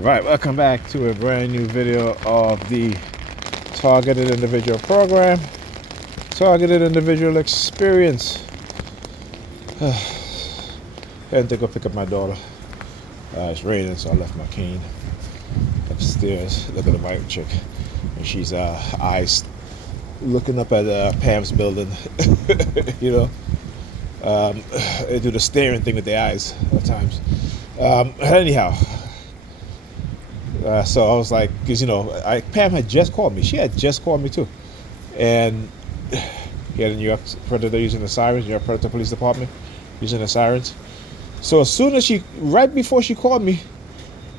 Right, welcome back to a brand new video of the Targeted Individual Program, Targeted Individual Experience. Had to go pick up my daughter. It's raining, so I left my cane upstairs. Look at the white chick, and she's eyes looking up at Pam's building. You know, they do the staring thing with their eyes at times. Anyhow. So I was like, because Pam had just called me. She had just called me too, and here in New York, Predator using the sirens. New York Predator Police Department using the sirens. So as soon as right before she called me,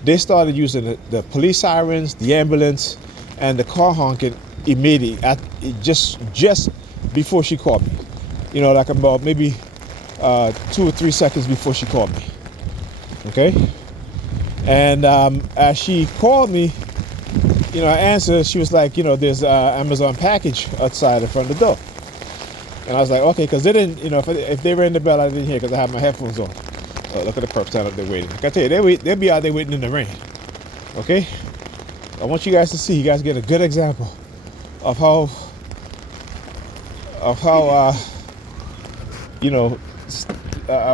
they started using the police sirens, the ambulance, and the car honking immediately. Just before she called me, like about maybe 2 or 3 seconds before she called me. Okay. And as she called me, I answered. She was like, there's Amazon package outside in front of the door. And I was like, okay, because they didn't, if they rang the bell, I didn't hear because I had my headphones on. Look at the perps down up there waiting. Like I tell you, they'll be out there waiting in the rain. Okay? I want you guys to see. You guys get a good example of how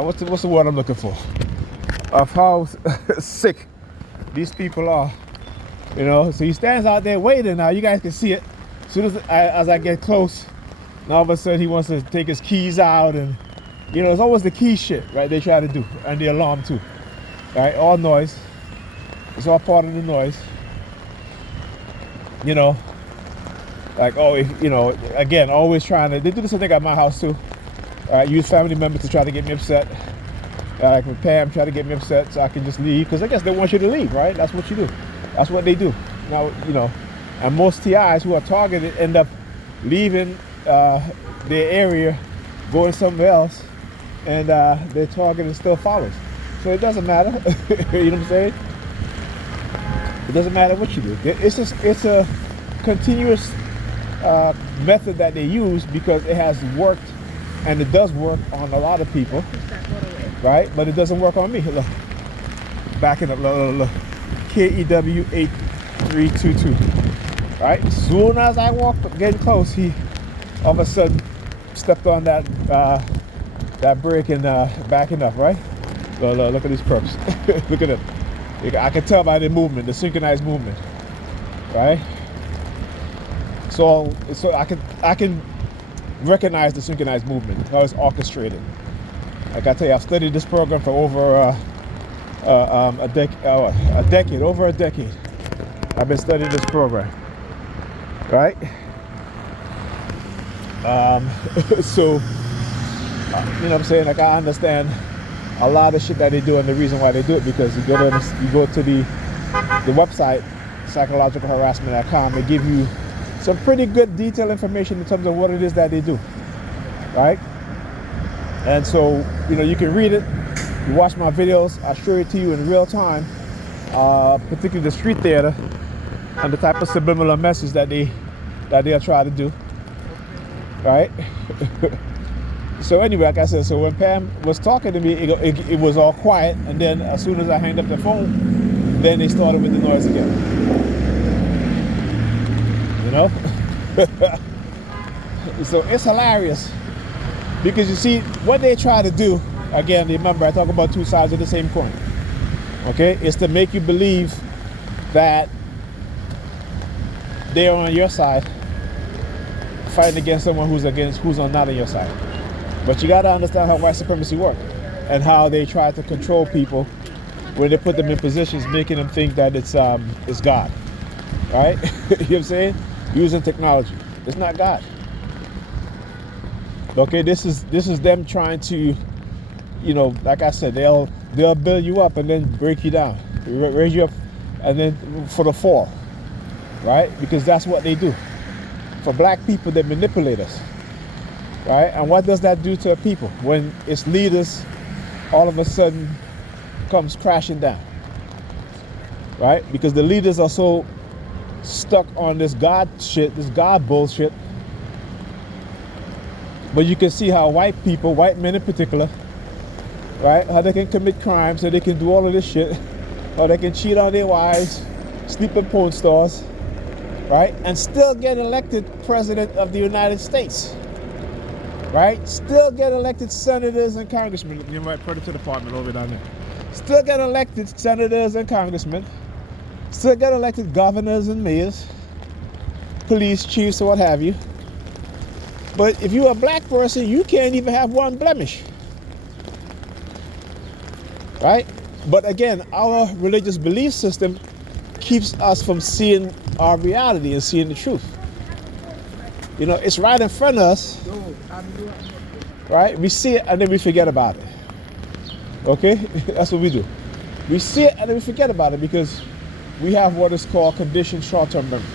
what's the word I'm looking for? Of how sick these people are, So he stands out there waiting. Now you guys can see it. As soon as I get close, and all of a sudden he wants to take his keys out, and it's always the key shit, right? They try to do, and the alarm too, right? All noise. It's all part of the noise. Again, always trying to. They do the same thing at my house too. Use family members to try to get me upset. Like with Pam, try to get me upset so I can just leave, because I guess they want you to leave, right? That's what you do. That's what they do. Now, and most TIs who are targeted end up leaving their area, going somewhere else, and their target still follows. So it doesn't matter. You know what I'm saying? It doesn't matter what you do. It's a continuous method that they use because it has worked, and it does work on a lot of people. Right, but it doesn't work on me. Look, backing up. Look. KEW 8322. Right, as soon as I walked getting close, he all of a sudden stepped on that brake and backing up. Right, look at these perps. Look at them. I can tell by the movement, the synchronized movement. Right, so I can recognize the synchronized movement, how it's orchestrated. Like I tell you, I've studied this program for over a decade. Over a decade, I've been studying this program, right? So, what I'm saying? Like, I understand a lot of shit that they do, and the reason why they do it, because you go to the website, psychologicalharassment.com. They give you some pretty good detailed information in terms of what it is that they do, right? And so, you can read it, you watch my videos, I show it to you in real time, particularly the street theater and the type of subliminal message that they'll try to do, right? So anyway, like I said, so when Pam was talking to me, it was all quiet, and then as soon as I hanged up the phone, then they started with the noise again. So it's hilarious. Because you see, what they try to do, again, remember I talk about two sides of the same coin, okay? It's to make you believe that they're on your side, fighting against someone who's not on your side. But you got to understand how white supremacy works, and how they try to control people when they put them in positions, making them think that it's God, right? You know what I'm saying? Using technology. It's not God. Okay, this is them trying to, like I said, they'll build you up and then break you down, raise you up, and then for the fall, right? Because that's what they do. For black people, they manipulate us, right? And what does that do to people when its leaders all of a sudden comes crashing down, right? Because the leaders are so stuck on this God shit, this God bullshit. But you can see how white people, white men in particular, right, how they can commit crimes, so they can do all of this shit, or they can cheat on their wives, sleep in porn stores, right? And still get elected president of the United States, right? Still get elected senators and congressmen. You might put it to the department over down there. Still get elected senators and congressmen. Still get elected governors and mayors, police chiefs, or what have you. But if you're a black person, you can't even have one blemish, right? But again, our religious belief system keeps us from seeing our reality and seeing the truth. You know, it's right in front of us, right? We see it and then we forget about it. Okay? That's what we do. We see it and then we forget about it because we have what is called conditioned short-term memory.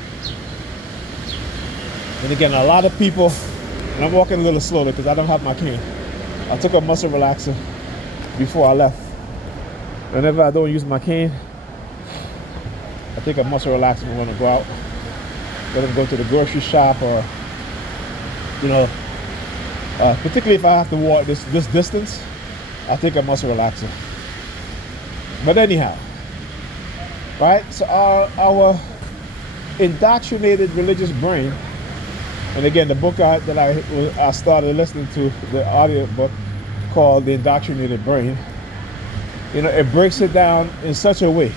And again, a lot of people, and I'm walking a little slowly because I don't have my cane. I took a muscle relaxer before I left. Whenever I don't use my cane, I take a muscle relaxer when I want to go out. Whether I'm going to the grocery shop or, you know, particularly if I have to walk this distance, I take a muscle relaxer. But anyhow, right? So our indoctrinated religious brain, and again, the book that I started listening to, the audio book called The Indoctrinated Brain, you know, it breaks it down in such a way.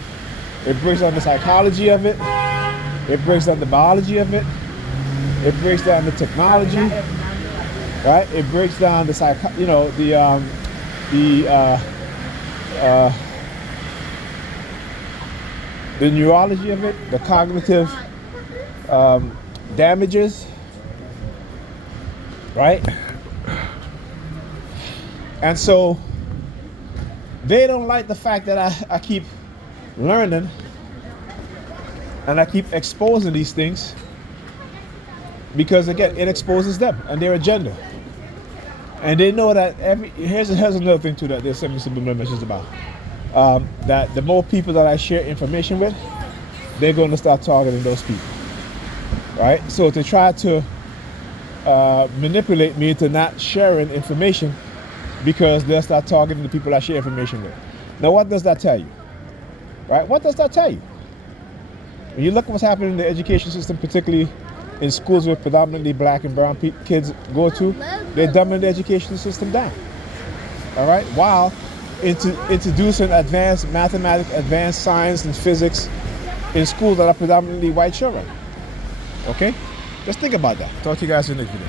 It breaks down the psychology of it. It breaks down the biology of it. It breaks down the technology, right? It breaks down the the neurology of it, the cognitive damages, right? And so they don't like the fact that I keep learning and I keep exposing these things because, again, it exposes them and their agenda. And they know that here's another thing too that there's something subliminal about. That the more people that I share information with, they're going to start targeting those people, right? So to try to manipulate me to not sharing information because they'll start targeting the people I share information with. Now, what does that tell you, right? What does that tell you? When you look at what's happening in the education system, particularly in schools where predominantly black and brown kids go to, they're dumbing the education system down, all right? While introducing advanced mathematics, advanced science and physics in schools that are predominantly white children. Okay? Just think about that. Talk to you guys in the next video.